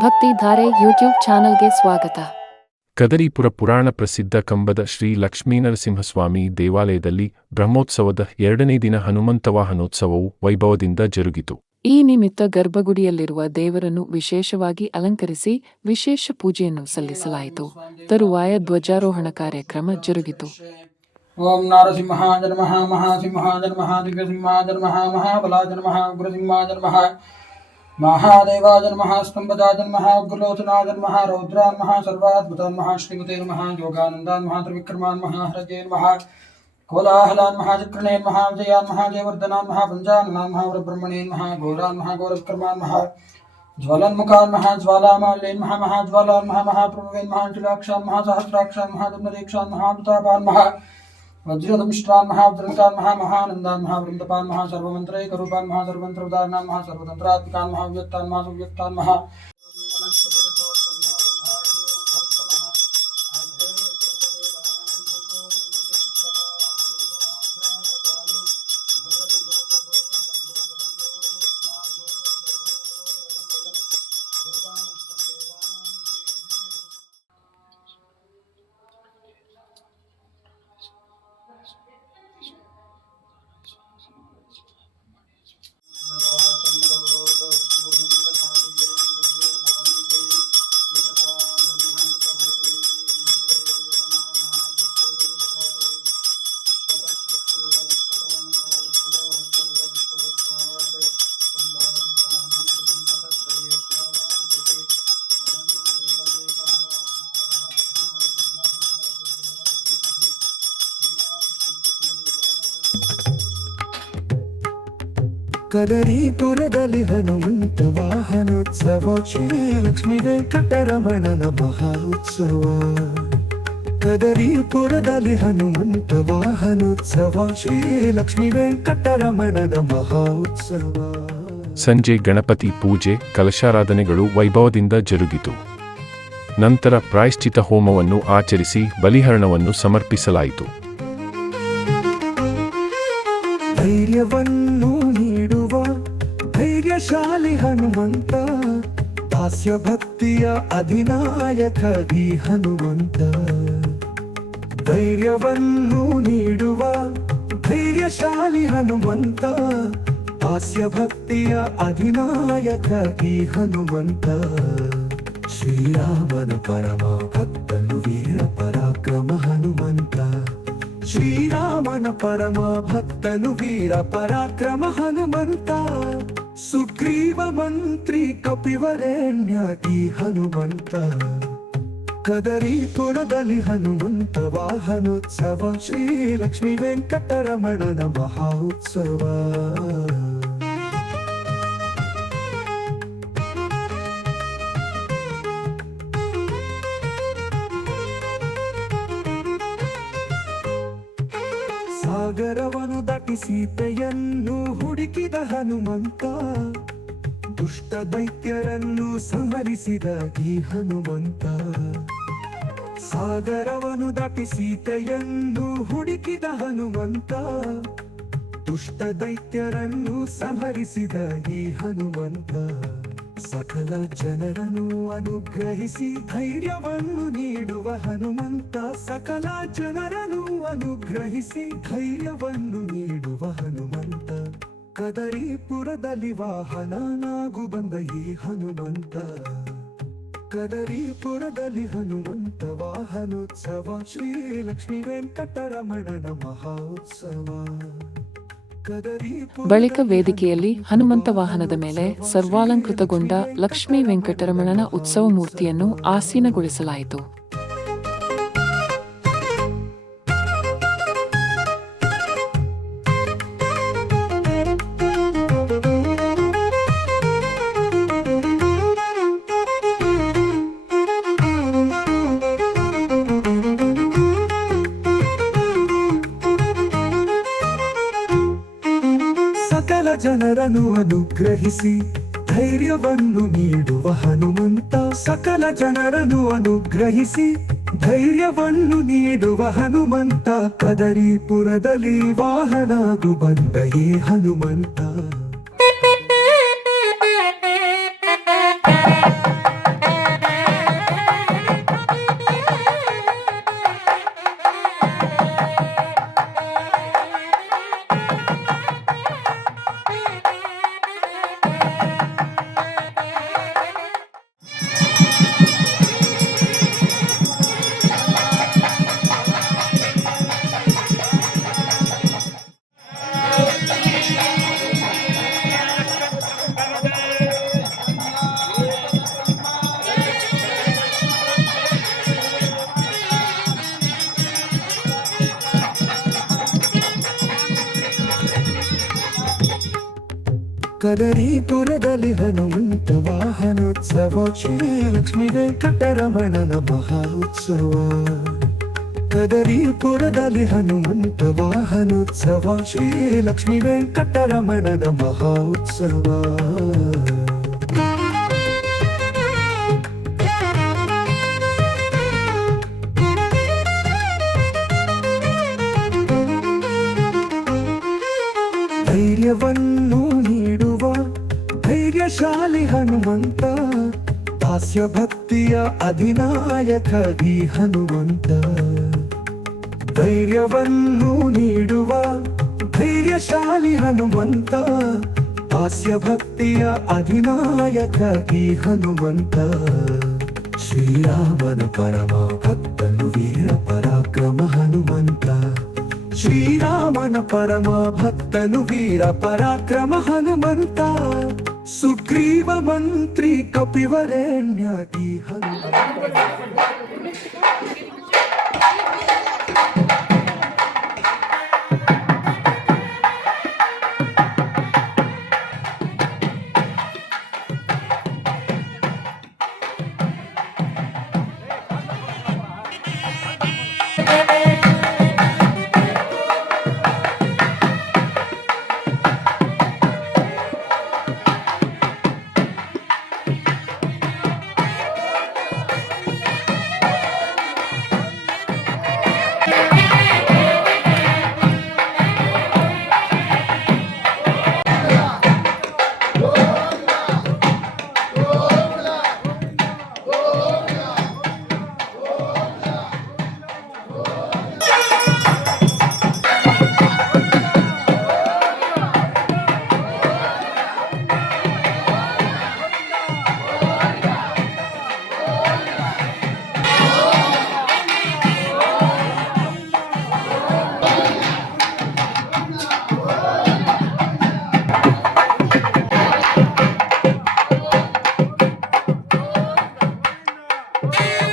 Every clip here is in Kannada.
ಭಕ್ತಿಧಾರೆ ಯೂಟ್ಯೂಬ್ ಚಾನಲ್ಗೆ ಸ್ವಾಗತ. ಕದರಿಪುರ ಪುರಾಣ ಪ್ರಸಿದ್ಧ ಕಂಬದ ಶ್ರೀ ಲಕ್ಷ್ಮೀನರಸಿಂಹಸ್ವಾಮಿ ದೇವಾಲಯದಲ್ಲಿ ಬ್ರಹ್ಮೋತ್ಸವದ ಎರಡನೇ ದಿನ ಹನುಮಂತ ವಾಹನೋತ್ಸವವು ವೈಭವದಿಂದ ಜರುಗಿತು. ಈ ನಿಮಿತ್ತ ಗರ್ಭಗುಡಿಯಲ್ಲಿರುವ ದೇವರನ್ನು ವಿಶೇಷವಾಗಿ ಅಲಂಕರಿಸಿ ವಿಶೇಷ ಪೂಜೆಯನ್ನು ಸಲ್ಲಿಸಲಾಯಿತು. ತರುವಾಯ ಧ್ವಜಾರೋಹಣ ಕಾರ್ಯಕ್ರಮ ಜರುಗಿತು. ಓಂ ನಾರಸಿಂಹ ನಮಃ ಮಹಾಸಿಂಹ ನಮಃ ದಿವ್ಯಸಿಂಹ ನಮಃ ಮಹಾಬಲ ನಮಃ ಗುರುಸಿಂಹ ನಮಃ. مہاد استمبزنگ گرلوچنا جن رودان سروتام شریمتے ہرجیے مہ کونے جا جیم پنجان وبرا گولا گولکرم جلن جلا مہاجمہ جیلاکا سہدیشا वज्रदंष्ट्रान् महावज्रन्तान् महा महानन्दान् महावृन्दपान् महा सर्वमन्त्रैकरूपान् महा सर्वमन्त्रवदानान् महा सर्वतन्त्रात्मिकान् महाव्यक्तान् महा सुव्यक्तान् महा ಕದರಿಪುರದಲ್ಲಿ ಹನುಮಂತ ವಾಹನೋತ್ಸವ. ಶ್ರೀ ಲಕ್ಷ್ಮೀ ವೆಂಕಟರಮಣನ ಮಹೋತ್ಸವ ಕದರಿಪುರದಲ್ಲಿ ಹನುಮಂತ ವಾಹನೋತ್ಸವ. ಶ್ರೀ ಲಕ್ಷ್ಮೀ ವೆಂಕಟರಮಣನ ಉತ್ಸವ ಸಂಜೆ ಗಣಪತಿ ಪೂಜೆ ಕಲಶಾರಾಧನೆಗಳು ವೈಭವದಿಂದ ಜರುಗಿತು. ನಂತರ ಪ್ರಾಯಶ್ಚಿತ ಹೋಮವನ್ನು ಆಚರಿಸಿ ಬಲಿಹರಣವನ್ನು ಸಮರ್ಪಿಸಲಾಯಿತು. ಧೈರ್ಯವನ್ನು ಧೈರ್ಯಶಾಲಿ ಹನುಮಂತ ಹಾಸ್ಯ ಭಕ್ತಿಯ ಅಧಿನಾಯಕ ದಿ ಹನುಮಂತ. ಧೈರ್ಯವನ್ನು ನೀಡುವ ಧೈರ್ಯಶಾಲಿ ಹನುಮಂತ ಹಾಸ್ಯ ಭಕ್ತಿಯ ಅಧಿನಾಯಕ ದಿ ಹನುಮಂತ. ಶ್ರೀರಾಮನ ಪರಮ ಭಕ್ತನು ವೀರ ಪರಾಕ್ರಮ ಹನುಮಂತ. ಶ್ರೀರಾಮನ ಪರಮ ಭಕ್ತನು ವೀರ ಪರಾಕ್ರಮ ಹನುಮಂತ. ಸುಗ್ರೀವ ಮಂತ್ರಿ ಕಪಿವರೇಣ್ಯತಿ ಹನುಮಂತ ಕದರಿಪುರದಲ್ಲಿ ಹನುಮಂತ ವಾಹನೋತ್ಸವ ಶ್ರೀ ಲಕ್ಷ್ಮೀ ವೆಂಕಟರಮಣನ ಮಹೋತ್ಸವ ಸಾಗರವನು ದಾಟಿ ಸೀತೆಯನ್ನು ಹುಡುಕಿದ ಹನುಮಂತ. ದುಷ್ಟ ದೈತ್ಯರನ್ನು ಸಂಹರಿಸಿದ ಈ ಹನುಮಂತ. ಸಾಗರವನು ದಾಟಿ ಸೀತೆಯನ್ನು ಹುಡುಕಿದ ಹನುಮಂತ. ದುಷ್ಟ ದೈತ್ಯರನ್ನು ಸಂಹರಿಸಿದ ಈ ಹನುಮಂತ. ಸಕಲ ಜನರನ್ನು ಅನುಗ್ರಹಿಸಿ ಧೈರ್ಯವನ್ನು ನೀಡುವ ಹನುಮಂತ ಸಕಲ ಜನರನ್ನು ಅನುಗ್ರಹಿಸಿ ಧೈರ್ಯವನ್ನು ನೀಡುವ ಹನುಮಂತ ಕದರಿಪುರದಲ್ಲಿ ವಾಹನನಾಗು ಬಂದ ಈ ಹನುಮಂತ ಕದರಿಪುರದಲ್ಲಿ ಹನುಮಂತ ವಾಹನೋತ್ಸವ ಶ್ರೀ ಲಕ್ಷ್ಮೀ ವೆಂಕಟರಮಣನ ಮಹೋತ್ಸವ ಕದರಿಪುರದಲ್ಲಿ ಬಳಿಕ ವೇದಿಕೆಯಲ್ಲಿ ಹನುಮಂತ ವಾಹನದ ಮೇಲೆ ಸರ್ವಾಲಂಕೃತಗೊಂಡ ಲಕ್ಷ್ಮೀ ವೆಂಕಟರಮಣನ ಉತ್ಸವ ಮೂರ್ತಿಯನ್ನು ಆಸೀನಗೊಳಿಸಲಾಯಿತು. ಜನರನ್ನು ಅನುಗ್ರಹಿಸಿ ಧೈರ್ಯವನ್ನು ನೀಡುವ ಹನುಮಂತ ಸಕಲ ಜನರನ್ನು ಅನುಗ್ರಹಿಸಿ ಧೈರ್ಯವನ್ನು ನೀಡುವ ಹನುಮಂತ ಕದರಿಪುರದಲ್ಲಿ ವಾಹನಾಗು ಬಂದ ಈ ಹನುಮಂತ ಕದರಿಪುರದಲ್ಲಿ ಹನುಮಂತ ವಾಹನೋತ್ಸವ ಶ್ರೀ ಲಕ್ಷ್ಮೀ ವೆಂಕಟರಮಣನ ಮಹೋತ್ಸವ ಕದರಿಪುರದಲ್ಲಿ ಹನುಮಂತ ವಾಹನೋತ್ಸವ ಶ್ರೀ ಲಕ್ಷ್ಮೀ ವೆಂಕಟರಮಣನ ಮಹೋತ್ಸವ ಹನುಮಂತ ದಾಸ್ಯ ಭಕ್ತಿಯ ಅಧಿನಾಯಕ ದಿ ಹನುಮಂತ. ಧೈರ್ಯವನ್ನು ನೀಡುವ ಧೈರ್ಯಶಾಲಿ ಹನುಮಂತ ಹಾಸ್ಯ ಭಕ್ತಿಯ ಅಧಿನಾಯಕ ದಿ ಹನುಮಂತ. ಶ್ರೀರಾಮನ ಪರಮ ಭಕ್ತನು ವೀರ ಪರಾಕ್ರಮ ಹನುಮಂತ. ಶ್ರೀರಾಮನ ಪರಮ ಭಕ್ತನು ವೀರ ಪರಾಕ್ರಮ ಹನುಮಂತ. ಸುಗ್ರೀವ ಮಂತ್ರಿ ಕಪಿವರೇಣ್ಯ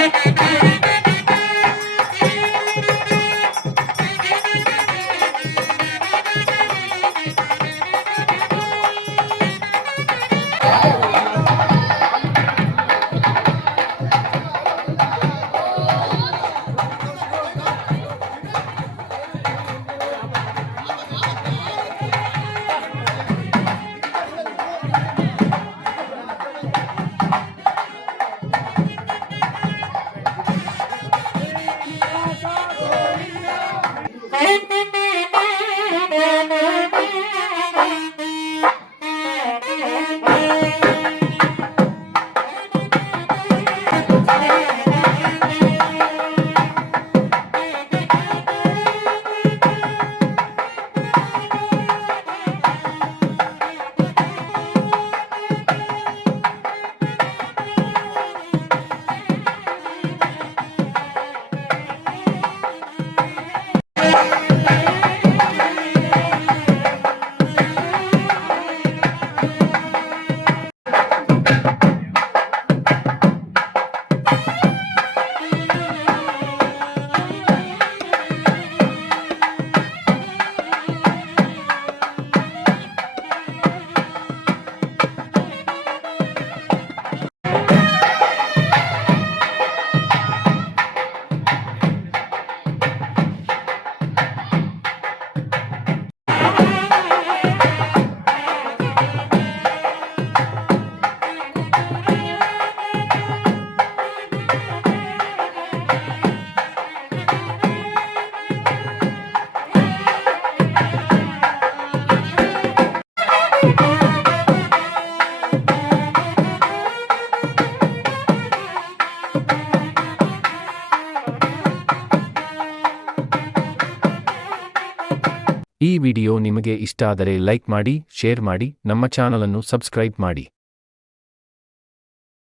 Yeah. ವಿಡಿಯೋ ನಿಮಗೆ ಇಷ್ಟ ಆದರೆ ಲೈಕ್ ಮಾಡಿ ಶೇರ್ ಮಾಡಿ ನಮ್ಮ ಚಾನಲನ್ನು ಸಬ್ಸ್ಕ್ರೈಬ್ ಮಾಡಿ.